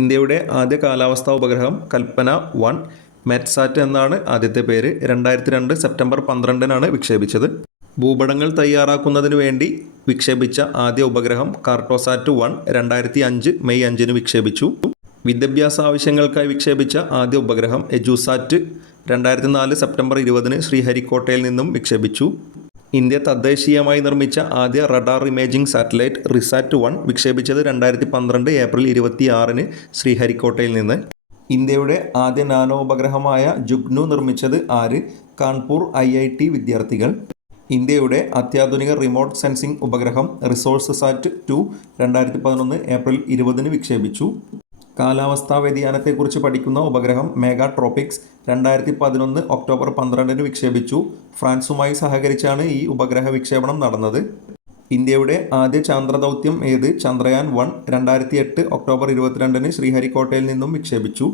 ഇന്ത്യയുടെ ആദ്യ കാലാവസ്ഥാ ഉപഗ്രഹം കൽപ്പന 1 മെറ്റ്സാറ്റ് എന്നാണ് ആദ്യത്തെ പേര്. 2002 സെപ്റ്റംബർ 12-നാണ് വിക്ഷേപിച്ചത്. ഭൂപടങ്ങൾ തയ്യാറാക്കുന്നതിനു വേണ്ടി വിക്ഷേപിച്ച ആദ്യ ഉപഗ്രഹം കാർട്ടോസാറ്റ് 1 2005 മെയ് 5-ന് വിക്ഷേപിച്ചു. വിദ്യാഭ്യാസ ആവശ്യങ്ങൾക്കായി വിക്ഷേപിച്ച ആദ്യ ഉപഗ്രഹം എജുസാറ്റ് 2004 സെപ്റ്റംബർ 20-ന് ശ്രീഹരിക്കോട്ടയിൽ നിന്നും വിക്ഷേപിച്ചു. ഇന്ത്യ തദ്ദേശീയമായി നിർമ്മിച്ച ആദ്യ റഡാർ ഇമേജിംഗ് സാറ്റലൈറ്റ് റിസാറ്റ് 1 വിക്ഷേപിച്ചത് 2012 ഏപ്രിൽ 26-ന് ശ്രീഹരിക്കോട്ടയിൽ നിന്ന്. ഇന്ത്യയുടെ ആദ്യ നാനോ ഉപഗ്രഹമായ ജുഗ്നു നിർമ്മിച്ചത് ആര്? കാൺപൂർ IIT വിദ്യാർത്ഥികൾ. ഇന്ത്യയുടെ അത്യാധുനിക റിമോട്ട് സെൻസിംഗ് ഉപഗ്രഹം റിസോഴ്സ് സാറ്റ് 2 2011 ഏപ്രിൽ 20-ന് വിക്ഷേപിച്ചു. കാലാവസ്ഥാ വ്യതിയാനത്തെക്കുറിച്ച് പഠിക്കുന്ന ഉപഗ്രഹം മെഗാട്രോപിക്സ് 2011 ഒക്ടോബർ 12-ന് വിക്ഷേപിച്ചു. ഫ്രാൻസുമായി സഹകരിച്ചാണ് ഈ ഉപഗ്രഹ വിക്ഷേപണം നടന്നത്. ഇന്ത്യയുടെ ആദ്യ ചാന്ദ്രദൗത്യം ഏത്? ചന്ദ്രയാൻ 1 2008 ഒക്ടോബർ 22-ന് ശ്രീഹരിക്കോട്ടയിൽ നിന്നും വിക്ഷേപിച്ചു.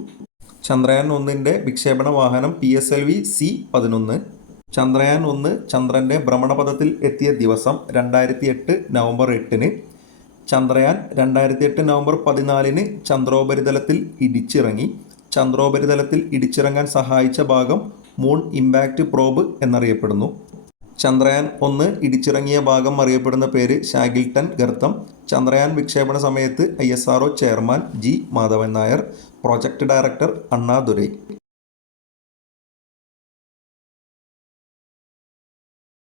ചന്ദ്രയാൻ 1-ന്റെ വിക്ഷേപണ വാഹനം PSLV C-11. ചന്ദ്രയാൻ 1 ചന്ദ്രന്റെ ഭ്രമണപഥത്തിൽ എത്തിയ ദിവസം 2008 നവംബർ 8-ന്. ചന്ദ്രയാൻ 2008 നവംബർ 14-ന് ചന്ദ്രോപരിതലത്തിൽ ഇടിച്ചിറങ്ങി. ചന്ദ്രോപരിതലത്തിൽ ഇടിച്ചിറങ്ങാൻ സഹായിച്ച ഭാഗം മൂൺ ഇമ്പാക്റ്റ് പ്രോബ് എന്നറിയപ്പെടുന്നു. ചന്ദ്രയാൻ 1 ഇടിച്ചിറങ്ങിയ ഭാഗം അറിയപ്പെടുന്ന പേര് ഷാഗിൽട്ടൺ ഗർത്തം. ചന്ദ്രയാൻ വിക്ഷേപണ സമയത്ത് ISRO chairman G. Madhavan Nair, project director Annadurai.